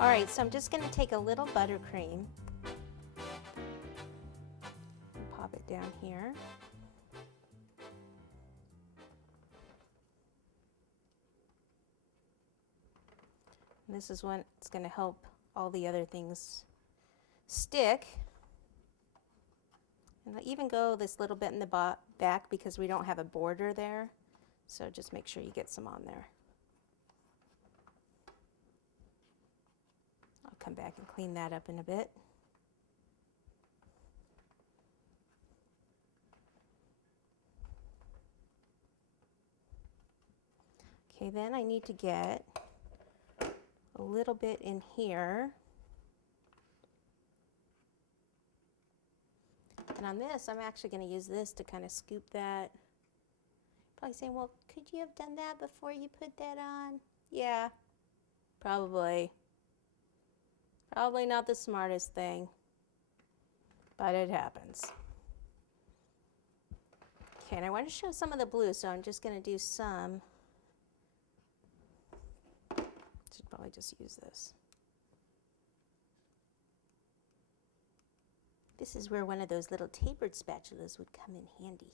All right, so I'm just going to take a little buttercream and pop it down here. And this is when it's going to help all the other things stick. And I'll even go this little bit in the back because we don't have a border there. So just make sure you get some on there. I'll come back and clean that up in a bit. Okay, then I need to get a little bit in here. And on this, I'm actually going to use this to kind of scoop that. Probably saying, well, could you have done that before you put that on? Yeah, probably. Probably not the smartest thing, but it happens. Okay, and I want to show some of the blue, so I'm just going to do some. Should probably just use this. This is where one of those little tapered spatulas would come in handy.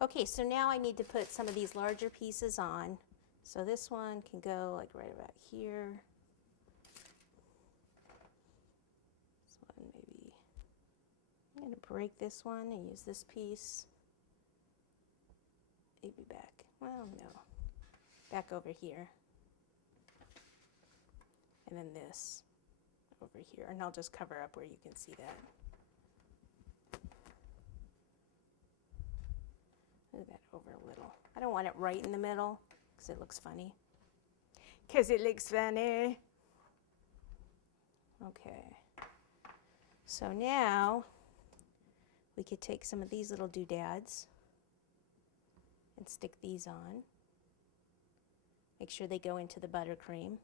Okay, so now I need to put some of these larger pieces on. So this one can go like right about here. This one maybe, I'm going to break this one and use this piece. Maybe back, well no, back over here. And then this over here, and I'll just cover up where you can see that. Move that over a little. I don't want it right in the middle because it looks funny. Okay. So now we could take some of these little doodads and stick these on. Make sure they go into the buttercream.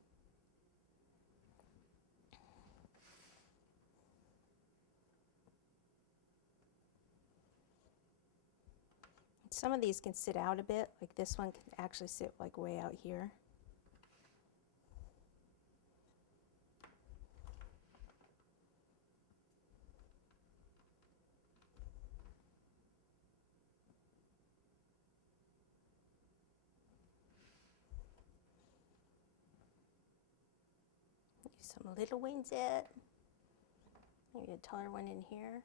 Some of these can sit out a bit, like this one can actually sit like way out here. Some little wings at. Maybe a taller one in here.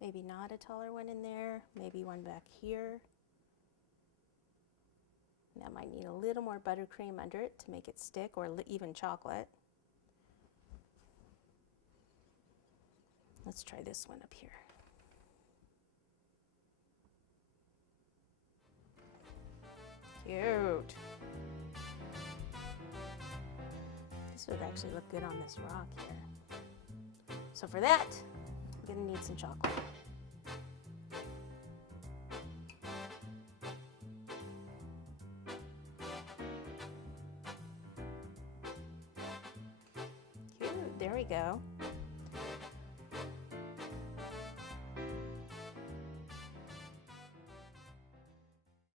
Maybe not a taller one in there. Maybe one back here. And that might need a little more buttercream under it to make it stick, or even chocolate. Let's try this one up here. Cute. This would actually look good on this rock here. So for that, I'm gonna need some chocolate.